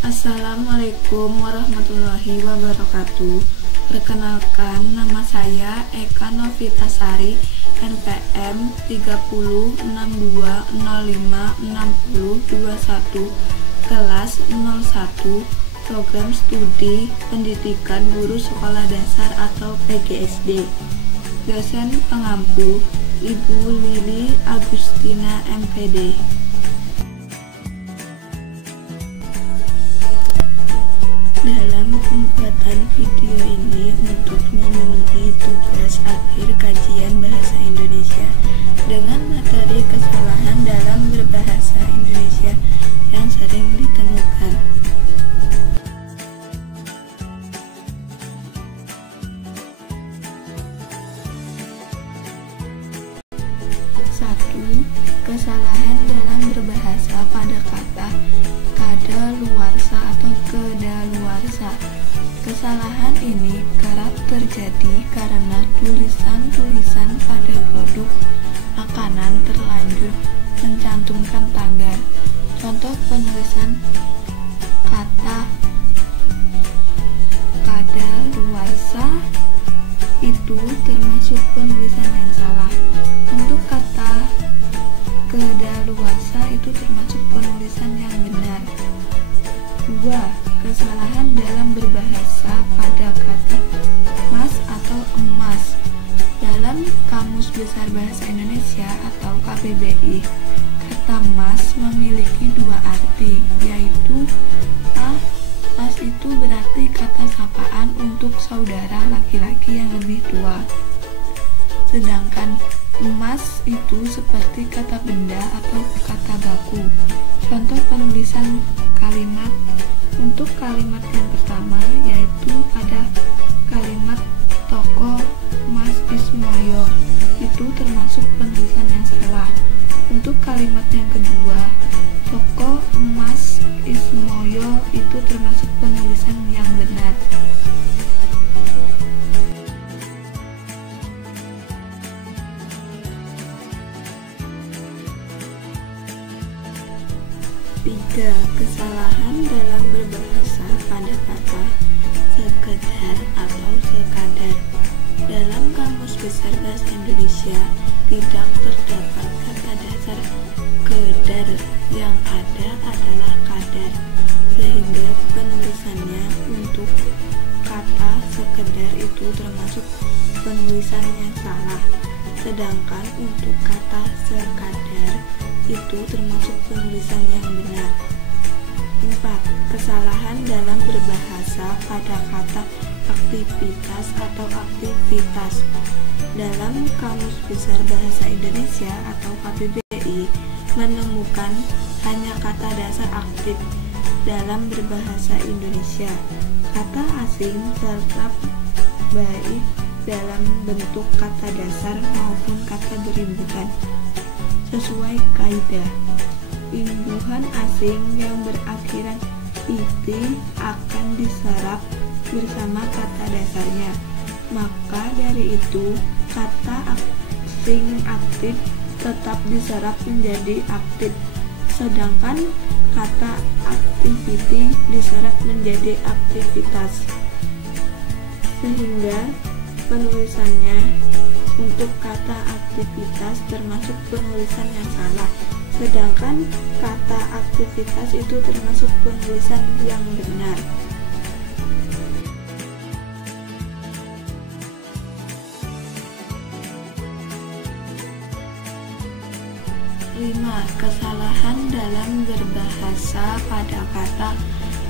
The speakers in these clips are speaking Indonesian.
Assalamualaikum warahmatullahi wabarakatuh. Perkenalkan, nama saya Eka Novitasari, NPM 3062056021, kelas 01, Program Studi Pendidikan Guru Sekolah Dasar atau PGSD. Dosen pengampu Ibu Lili Agustina MPD. Dalam pembuatan video ini untuk memenuhi tugas akhir kajian bahasa Indonesia dengan materi kesalahan dalam berbahasa Indonesia yang sering ditemukan. Satu, kesalahan dalam berbahasa pada kata kadaluarsa atau kedaluarsa. Kesalahan ini kerap terjadi karena tulisan-tulisan pada produk makanan terlanjur mencantumkan tanggal. Contoh penulisan kata kadaluarsa itu termasuk penulisan yang salah. Untuk kata kedaluarsa itu termasuk penulisan yang benar. 2. Kesalahan dalam berbahasa pada kata mas atau emas. Dalam Kamus Besar Bahasa Indonesia atau KBBI, kata mas memiliki dua arti, yaitu mas itu berarti kata sapaan untuk saudara laki-laki yang lebih tua. Sedangkan emas itu seperti kata benda atau kata baku. Contoh penulisan kalimat untuk kalimat yang pertama yaitu pada kalimat toko Mas Ismoyo, itu termasuk penulisan yang salah. Untuk kalimat yang kedua, toko Mas Ismoyo, itu termasuk penulisan yang benar. Tiga, kesalahan dalam berbahasa pada kata sekedar atau sekadar. Dalam Kamus Besar Bahasa Indonesia tidak terdapat kata dasar kedar, yang ada adalah kadar, sehingga penulisannya untuk kata sekedar itu termasuk penulisan yang salah, sedangkan untuk kata sekadar itu termasuk penulisan yang benar. 4. Kesalahan dalam berbahasa pada kata aktivitas atau aktivitas. Dalam Kamus Besar Bahasa Indonesia atau KBBI menemukan hanya kata dasar aktif dalam berbahasa Indonesia. Kata asing tetap baik dalam bentuk kata dasar maupun kata berimbuhan sesuai kaidah. Imbuhan asing yang berakhiran iti akan diserap bersama kata dasarnya. Maka dari itu, kata asing aktif tetap diserap menjadi aktif, sedangkan kata activity diserap menjadi aktivitas, sehingga penulisannya untuk kata aktivitas termasuk penulisan yang salah, sedangkan kata aktivitas itu termasuk penulisan yang benar. 5. Kesalahan dalam berbahasa pada kata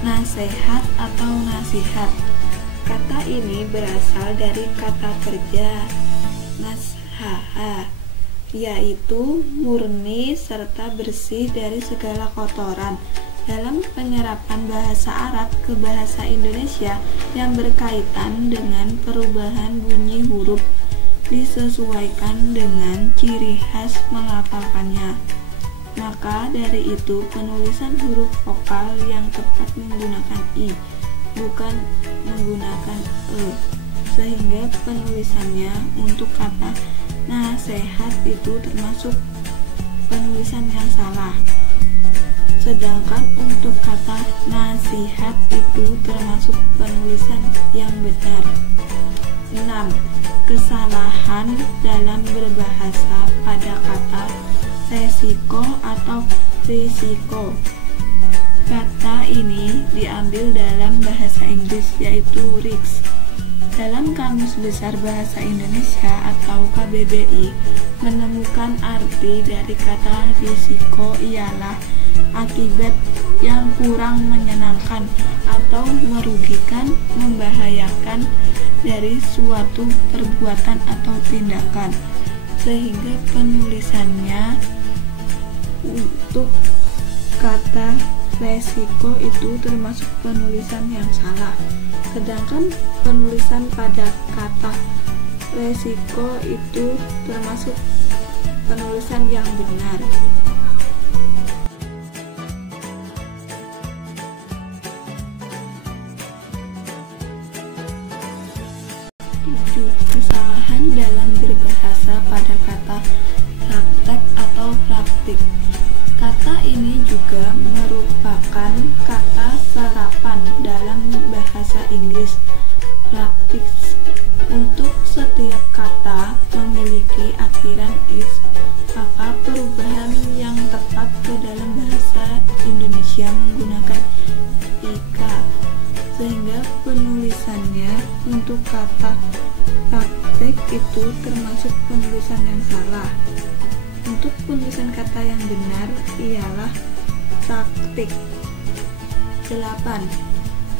nasihat atau nasihat. Kata ini berasal dari kata kerja nashaha, yaitu murni serta bersih dari segala kotoran. Dalam penyerapan bahasa Arab ke bahasa Indonesia yang berkaitan dengan perubahan bunyi huruf disesuaikan dengan ciri khas melafalkannya. Maka dari itu penulisan huruf vokal yang tepat menggunakan i, bukan menggunakan e, sehingga penulisannya untuk kata nasihat itu termasuk penulisan yang salah. Sedangkan untuk kata nasihat itu termasuk penulisan yang benar. 6. Kesalahan dalam berbahasa pada kata resiko atau risiko. Kata ini diambil dalam bahasa Inggris, yaitu risk. Dalam Kamus Besar Bahasa Indonesia atau KBBI menemukan arti dari kata risiko ialah akibat yang kurang menyenangkan atau merugikan, membahayakan dari suatu perbuatan atau tindakan, sehingga penulisannya untuk kata resiko itu termasuk penulisan yang salah. Sedangkan penulisan pada kata resiko itu termasuk penulisan yang benar. 7. Kesalahan dalam berbahasa pada kata praktek atau praktik. Kata ini juga merupakan kata serapan dalam bahasa Inggris. Practice. Untuk setiap kata memiliki akhiran is, maka perubahan yang tepat ke dalam bahasa Indonesia menggunakan ika, sehingga penulisannya untuk kata praktek itu termasuk penulisan yang salah. Untuk penulisan kata yang benar ialah praktik. 8.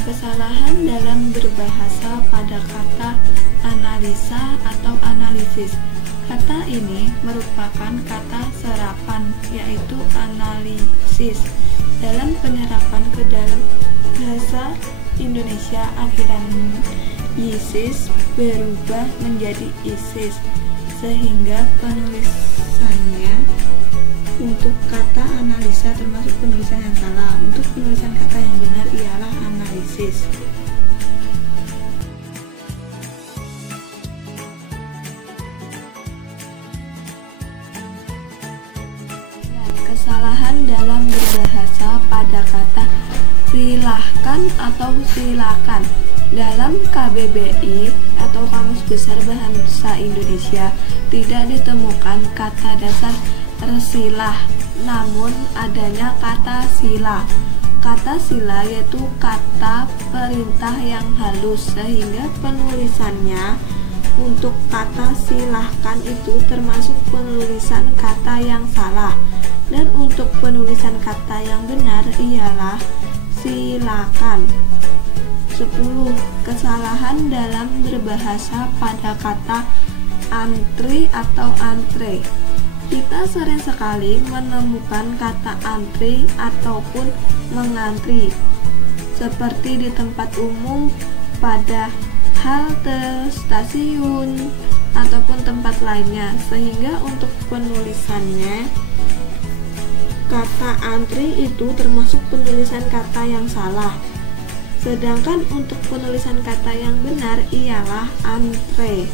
Kesalahan dalam berbahasa pada kata analisa atau analisis. Kata ini merupakan kata serapan, yaitu analisis. Dalam penyerapan ke dalam bahasa Indonesia, akhiran isis berubah menjadi isis, sehingga penulisannya untuk kata analisa termasuk penulisan yang salah. Untuk penulisan kata yang benar ialah analisis. Kesalahan dalam berbahasa pada kata silahkan atau silakan. Dalam KBBI atau Kamus Besar Bahasa Indonesia tidak ditemukan kata dasar resilah, namun adanya kata sila. Kata sila yaitu kata perintah yang halus, sehingga penulisannya untuk kata silahkan itu termasuk penulisan kata yang salah. Dan untuk penulisan kata yang benar ialah silakan. 10. Kesalahan dalam berbahasa pada kata antri atau antre. Kita sering sekali menemukan kata antri ataupun mengantri, seperti di tempat umum, pada halte, stasiun, ataupun tempat lainnya, sehingga untuk penulisannya kata antri itu termasuk penulisan kata yang salah. Sedangkan untuk penulisan kata yang benar ialah antre.